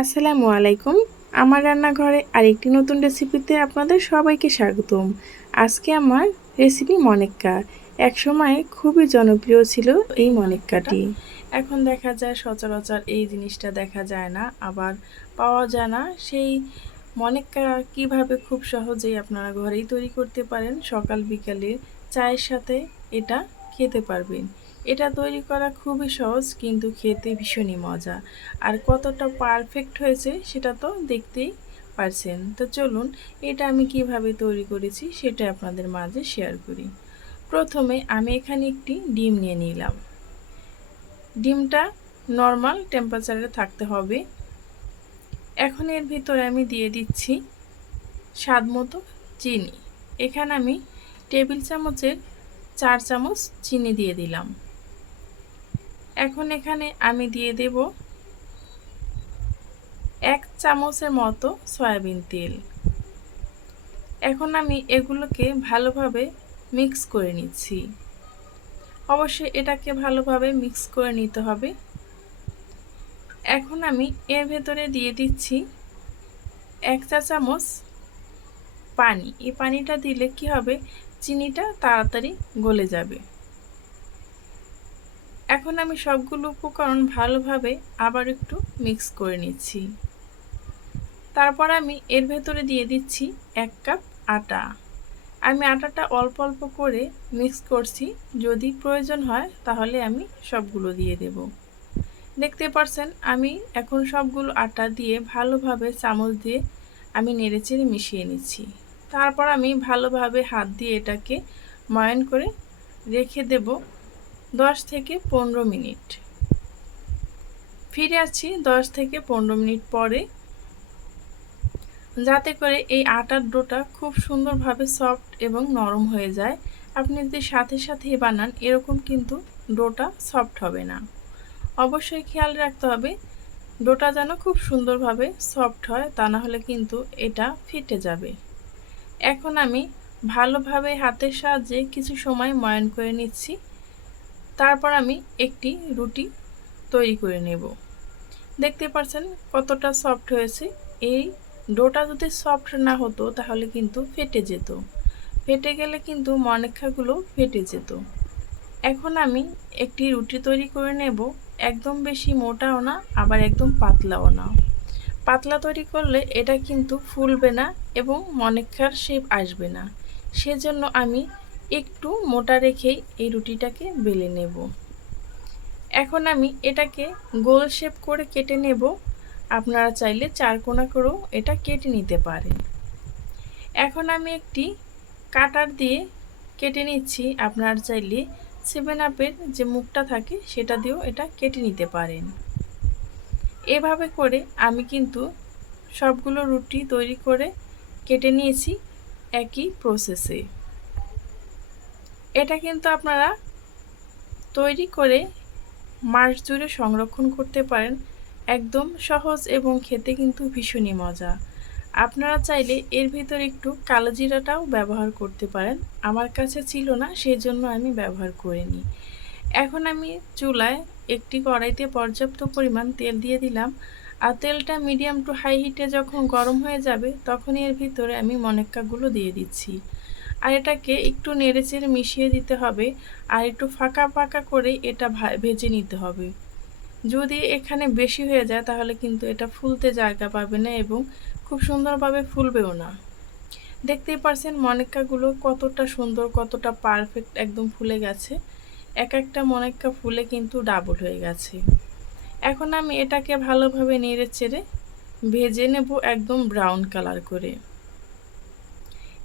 আসসালামু আলাইকুম। আমার রান্নাঘরে আরেকটি নতুন রেসিপিতে আপনাদের সবাইকে স্বাগতম। আজকে আমার রেসিপি মনেক্কা। একসময় খুবই জনপ্রিয় ছিল এই মনেক্কাটি। এখন দেখা যায় সচরাচর এই জিনিসটা দেখা যায় না, আবার পাওয়া যায় না। সেই মনেক্কা কীভাবে খুব সহজেই আপনারা ঘরেই তৈরি করতে পারেন, সকাল বিকালে চায়ের সাথে এটা খেতে পারবেন। এটা তৈরি করা খুবই সহজ, কিন্তু খেতে ভীষণই মজা। আর কতটা পারফেক্ট হয়েছে সেটা তো দেখতেই পারছেন। তো চলুন, এটা আমি কীভাবে তৈরি করেছি সেটা আপনাদের মাঝে শেয়ার করি। প্রথমে আমি এখানে একটি ডিম নিয়ে নিলাম। ডিমটা নর্মাল টেম্পারেচারে থাকতে হবে। এখন এর ভিতরে আমি দিয়ে দিচ্ছি স্বাদ মতো চিনি। এখানে আমি টেবিল চামচের চার চামচ চিনি দিয়ে দিলাম। এখন এখানে আমি দিয়ে দেব এক চামচের মতো সয়াবিন তেল। এখন আমি এগুলোকে ভালোভাবে মিক্স করে নিচ্ছি। অবশ্যই এটাকে ভালোভাবে মিক্স করে নিতে হবে। এখন আমি এর ভেতরে দিয়ে দিচ্ছি এক চা চামচ পানি। এই পানিটা দিলে কি হবে? চিনিটা তাড়াতাড়ি গলে যাবে। এখন আমি সবগুলো উপকরণ ভালোভাবে আবার একটু মিক্স করে নিচ্ছি। তারপর আমি এর ভেতরে দিয়ে দিচ্ছি এক কাপ আটা। আমি আটাটা অল্প অল্প করে মিক্স করছি। যদি প্রয়োজন হয় তাহলে আমি সবগুলো দিয়ে দেব। দেখতে পারছেন, আমি এখন সবগুলো আটা দিয়ে ভালোভাবে চামচ দিয়ে আমি নেড়েচেড়ে মিশিয়ে নিচ্ছি। তারপর আমি ভালোভাবে হাত দিয়ে এটাকে ময়ন করে রেখে দেব। দশ থেকে পনেরো মিনিট। ফিরে আসছি দশ থেকে পনেরো মিনিট পরে। যাতে করে এই আটার ডোটা খুব সুন্দরভাবে সফট এবং নরম হয়ে যায়। আপনি যদি সাথে সাথেই বানান, এরকম কিন্তু ডোটা সফট হবে না। অবশ্যই খেয়াল রাখতে হবে, ডোটা যেন খুব সুন্দরভাবে সফট হয়, তা না হলে কিন্তু এটা ফেটে যাবে। এখন আমি ভালোভাবে হাতের সাহায্যে কিছু সময় ময়ন করে নিচ্ছি। তারপর আমি একটি রুটি তৈরি করে নেব। দেখতে পাচ্ছেন কতটা সফট হয়েছে। এই ডোটা যদি সফট না হতো তাহলে কিন্তু ফেটে যেত। ফেটে গেলে কিন্তু মনেক্ষাগুলো ফেটে যেত। এখন আমি একটি রুটি তৈরি করে নেব। একদম বেশি মোটাও না, আবার একদম পাতলাও না। পাতলা তৈরি করলে এটা কিন্তু ফুলবে না এবং মনেক্ষার শেপ আসবে না। সেজন্য আমি একটু মোটা রেখেই এই রুটিটাকে বেলে নেব। এখন আমি এটাকে গোল শেপ করে কেটে নেব। আপনারা চাইলে চারকোনা করেও এটা কেটে নিতে পারেন। এখন আমি একটি কাটার দিয়ে কেটে নিচ্ছি। আপনারা চাইলে সেভেন আপের যে মুখটা থাকে সেটা দিয়েও এটা কেটে নিতে পারেন। এভাবে করে আমি কিন্তু সবগুলো রুটি তৈরি করে কেটে নিয়েছি একই প্রসেসে এটা কিন্তু আপনারা তৈরি করে মাস জুড়ে সংরক্ষণ করতে পারেন। একদম সহজ এবং খেতে কিন্তু ভীষণই মজা। আপনারা চাইলে এর ভিতরে একটু কালো জিরাটাও ব্যবহার করতে পারেন। আমার কাছে ছিল না সেই জন্য আমি ব্যবহার করিনি। এখন আমি চুলায় একটি কড়াইতে পর্যাপ্ত পরিমাণ তেল দিয়ে দিলাম। আর তেলটা মিডিয়াম টু হাই হিটে যখন গরম হয়ে যাবে, তখনই এর ভিতরে আমি মনেক্কাগুলো দিয়ে দিচ্ছি। আর এটাকে একটু নেড়েচেড়ে মিশিয়ে দিতে হবে আর একটু ফাঁকা ফাঁকা করে এটা ভেজে নিতে হবে। যদি এখানে বেশি হয়ে যায় তাহলে কিন্তু এটা ফুলতে জায়গা পাবে না এবং খুব সুন্দরভাবে ফুলবেও না। দেখতেই পারছেন মনেক্কাগুলো কতটা সুন্দর, কতটা পারফেক্ট একদম ফুলে গেছে। এক একটা মনেক্কা ফুলে কিন্তু ডাবল হয়ে গেছে। এখন আমি এটাকে ভালোভাবে নেড়ে চেড়ে ভেজে নেব একদম ব্রাউন কালার করে।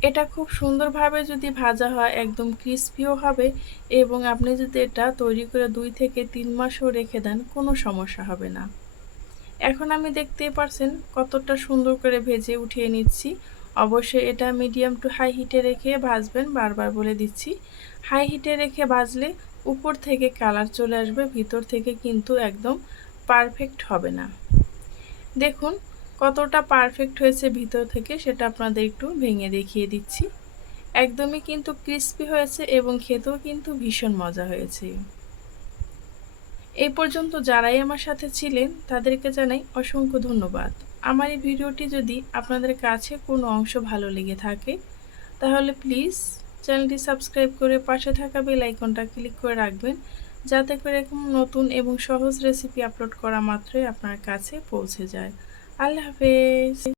এটা খুব সুন্দরভাবে যদি ভাজা হয়, একদম ক্রিস্পিও হবে এবং আপনি যদি এটা তৈরি করে দুই থেকে তিন মাসও রেখে দেন, কোনো সমস্যা হবে না। এখন আমি দেখতেই পারছেন কতটা সুন্দর করে ভেজে উঠিয়ে নিচ্ছি। অবশ্যই এটা মিডিয়াম টু হাই হিটে রেখে ভাজবেন, বারবার বলে দিচ্ছি। হাই হিটে রেখে ভাজলে উপর থেকে কালার চলে আসবে, ভিতর থেকে কিন্তু একদম পারফেক্ট হবে না। দেখুন কতটা পারফেক্ট হয়েছে ভিতর থেকে সেটা আপনাদের একটু ভেঙে দেখিয়ে দিচ্ছি। একদমই কিন্তু ক্রিস্পি হয়েছে এবং খেতেও কিন্তু ভীষণ মজা হয়েছে। এই পর্যন্ত যারাই আমার সাথে ছিলেন, তাদেরকে জানাই অসংখ্য ধন্যবাদ। আমার এই ভিডিওটি যদি আপনাদের কাছে কোনো অংশ ভালো লেগে থাকে, তাহলে প্লিজ চ্যানেলটি সাবস্ক্রাইব করে পাশে থাকা বেল আইকনটা ক্লিক করে রাখবেন, যাতে করে এরকম নতুন এবং সহজ রেসিপি আপলোড করা মাত্রই আপনার কাছে পৌঁছে যায়। আল্লাহ হাফেজ